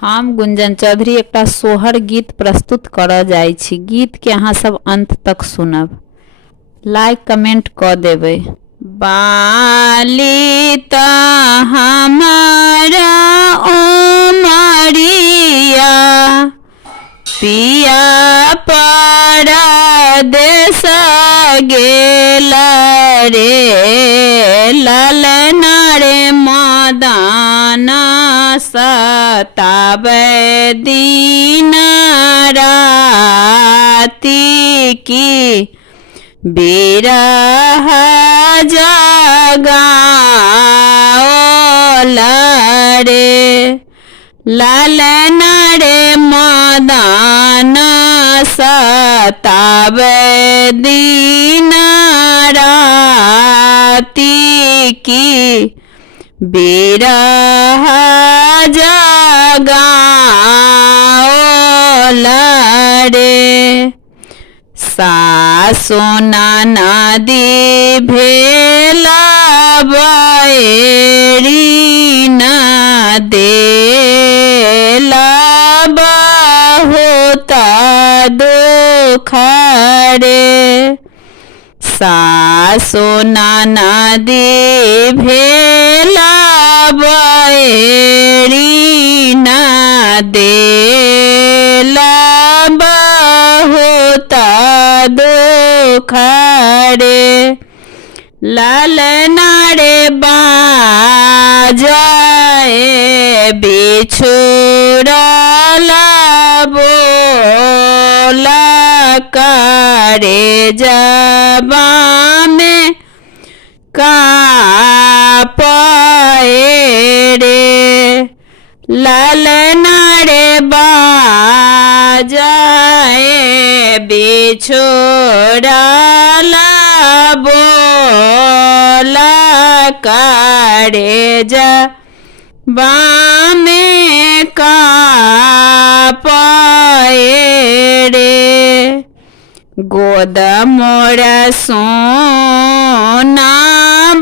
हम गुंजन चौधरी एकटा सोहर गीत प्रस्तुत करऽ जाइ छी। गीत के अहाँ सब अंत तक सुनब, लाइक कमेंट क देबै। बाली त हमारा उमरिया पिया परदेस गेला रे, ललना रे मदन सतावे दिन राति की बिरह जगाओला रे, ललना रे मदन सतावे दिन राति की बिरह जगाओला रे। सासु ननदी भेला बैरी न देला बहुत दुख रे, सासु ननदी भेला बैरी न देला बहुत दुख रे, ललना रे बाजाए बिछुड़ला बोला करे जबा में कापे रे, ललना रे बाजाए बिछुड़ला बोला करे जबा में कापे रे, गोद मोर सोना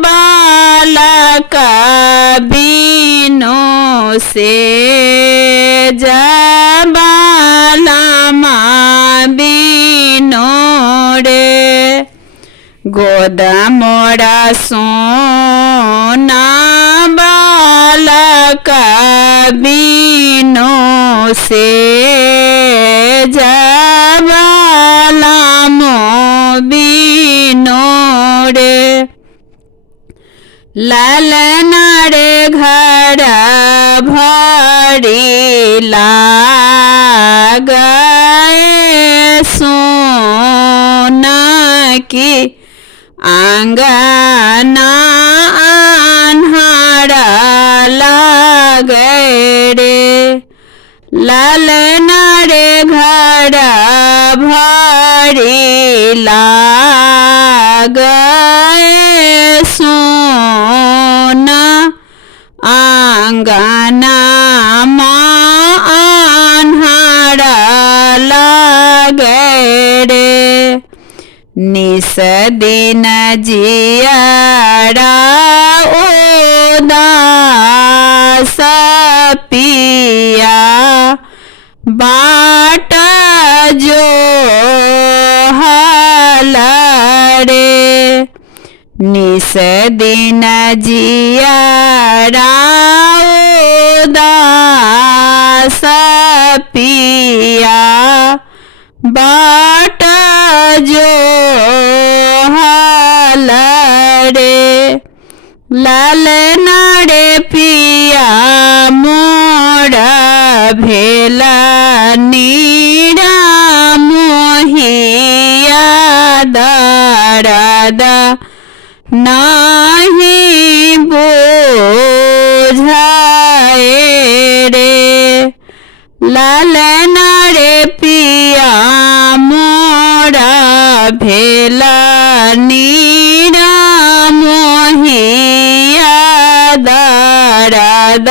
बालक बिनु से जबालमा बिनु रे, गोद मोर सोना बालक बिनु से जबालमो बिनु रे, ललना रे घर भरी लागे सोना की आंगना अन्हारा लागे रे, ललना रे घर भरी लागे सोना आंगना अन्हारा लागे रे, निस दिन जियारा उदास पिया बाट जो हलरे, निस दिन जियारा उदास पिया बाट जो हलरे, ललना रे पिया मोरा भेला नीरा मोहिया दर्द नाही बुझाए रे, ललना रे पिया मोरा भेला नीरा मोहिया दर्द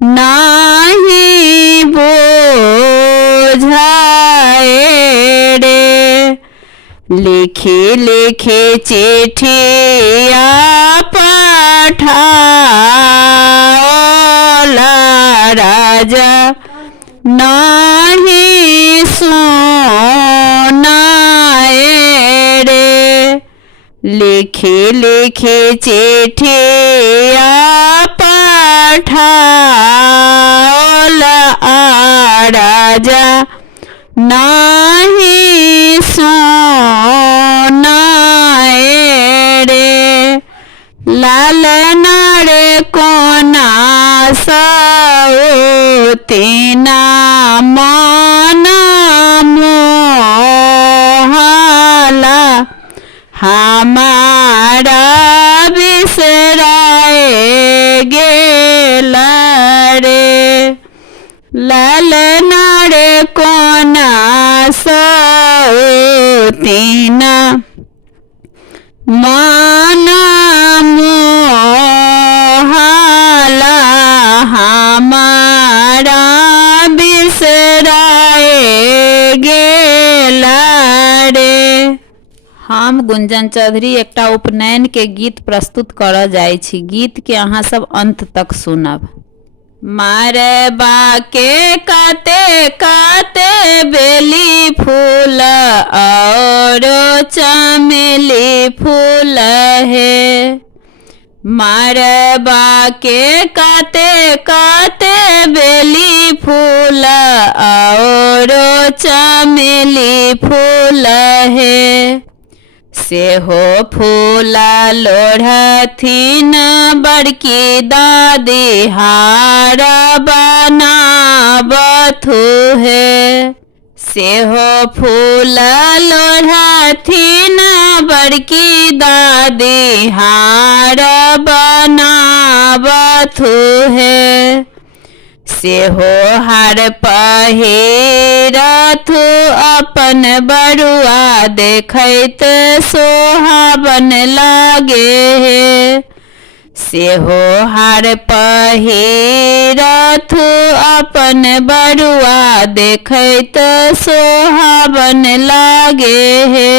नाही बुझाए रे, लिखी लिखी चिट्ठिया पठाओला राजा नहीं सुनाए रे। लिखी लिखी चिट्ठिया पठाओला राजा नहीं सुनाए रे। लालना रे कोना सौतीना मन मोहाला हमारा बिसराए गेला रे। लालना रे कोना सौतीना मन मोहाला हमारा बिसराए गेला रे। हम गुंजन चौधरी एकटा उपनयन के गीत प्रस्तुत करऽ जाइ छी। गीत के अहाँ सब अंत तक सुनब। मारे बाके काते काते बेली फूल और चमेली फूल है। मारे बाके काते काते बेली फूल और चमेली फूल है। से हो फूला लोढ़थिन बड़की दादी हार बनाबथु है। से हो फूला लोढ़थिन बड़की दादी हार बनाबथु है। से हो हार पहिरथु अपन बरुआ देखैत सोहावन लागे है। से हो हार पहिरथु अपन बरुआ देखैत सोहावन लागे है।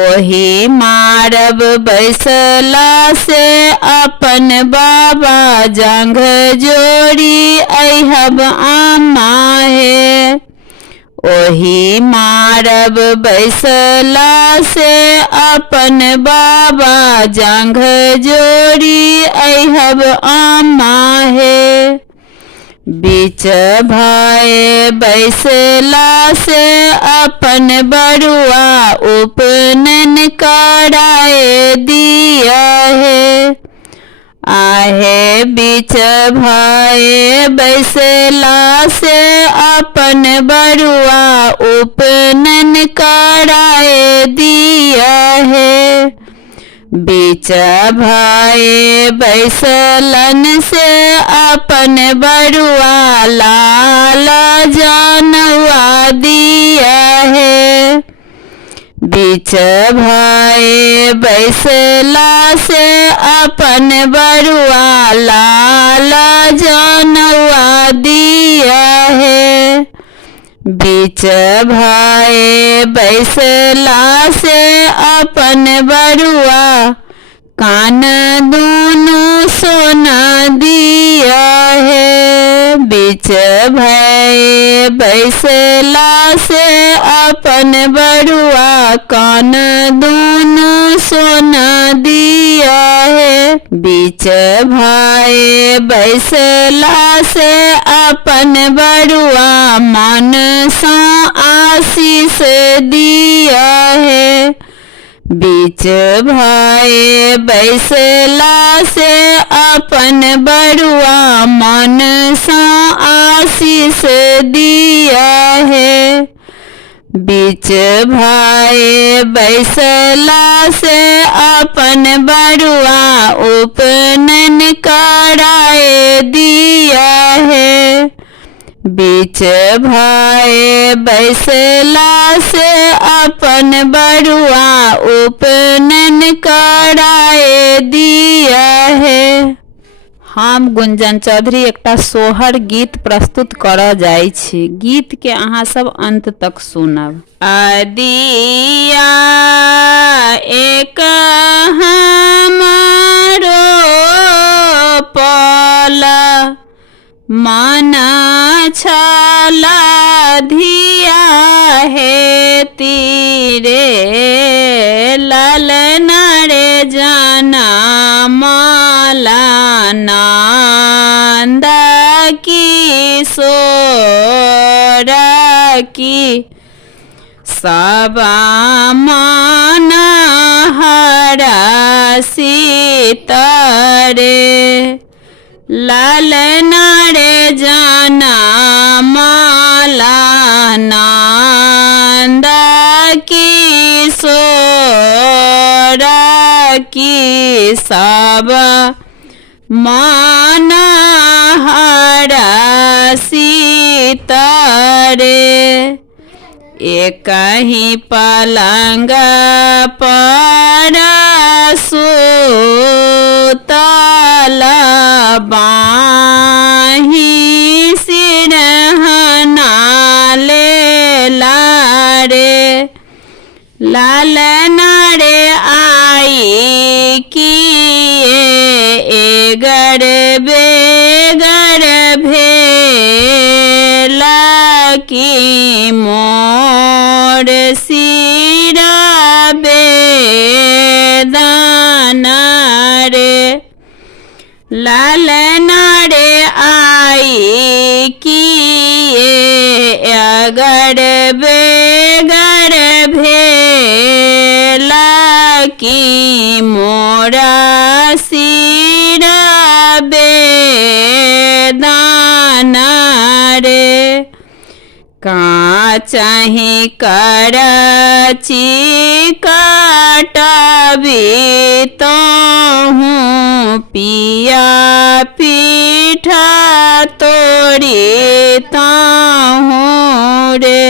ओही मारब बैसला से अपन बाबा जंघ जोड़ी अहब आमा है। ओही मारब बैसला से अपन बाबा जंघ जोड़ी अहब आमा है। बीच भय बैसला से अपन बरुआ उपनयन कराए दिया है। आहे बीच भय बैसला से अपन बरुआ उपनयन कराए दिया है। बीच भय बैसलन से अपन बरुआ लाल जानवा दिया है। बीच भय बैसला से अपन बरुआ लाल जानवा दिया है। बीच भय बैसला से अपन बरुआ कान दोनों सोना दिया है। बीच भय बैसला से अपन बरुआ कान दोनों सोना दिया है। बीच भय बैसला से अपन बरुआ मन सा आशीष दिया है। बीच भय बैसला से अपन बरुआ मन सा आशीष दिया है। बीच भय बैसला से अपन बरुआ उपनयन कराए दिया है। बीच भय बैसला से अपन बरुआ उपनयन कराए दिया है। हम गुंजन चौधरी एकटा सोहर गीत प्रस्तुत करऽ जाइ छी। गीत के अहाँ सब अंत तक सुनब। अदिया एक हमारो पल मन छला धिया हे तीरे ललना रे जाना माला नंद किशोर की सब मन हरषितरे ललना रे जाना माला नंद किशोर की सब मन हरषितरे एक ही पलंग पर सुतल बाही सिरहना लेला रे ललना रे आई किए एगर बेगर भेला की मोर सिर बेदना रे ललना रे आई किए अगर बेगर भेला की मोरा सिर बेदना रे का चाहे करची काटबी तो हूँ पिया पीठा तोड़ी तो हूँ रे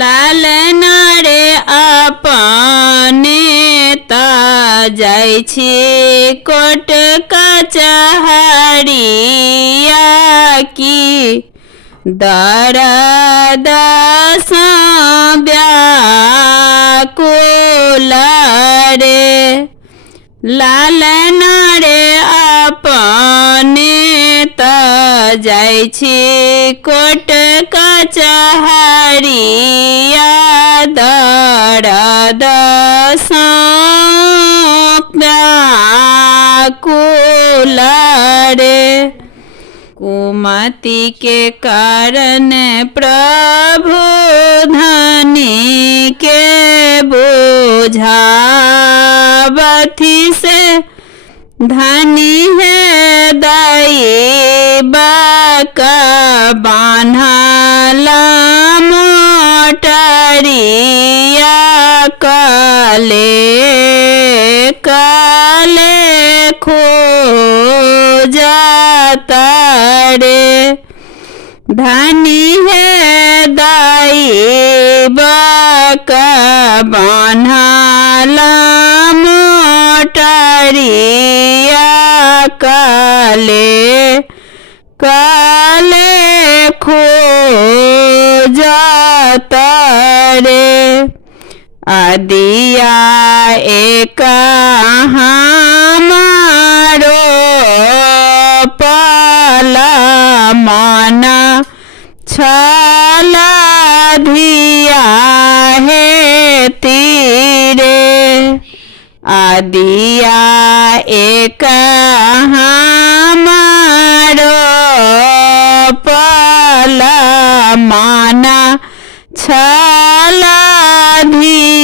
ललना रे अपने ता जाइ छी कोट कचहरिया की दर्द व्याकुल रे ललना रे अपने त जाइ छी कोट कचहरिया दर्द व्याकुल रे कुमति के कारण प्रभु धनी के बुझावथी से धनी है दैवक बान्हला मोटरिया कले कले खो जातरे धनी है दैवक बान्हला मोटरिया कले कले खो जातरे अदिया एक हमारो पल मन छला धिया हे तीरे अदिया एक हमारो पल मन छला धिया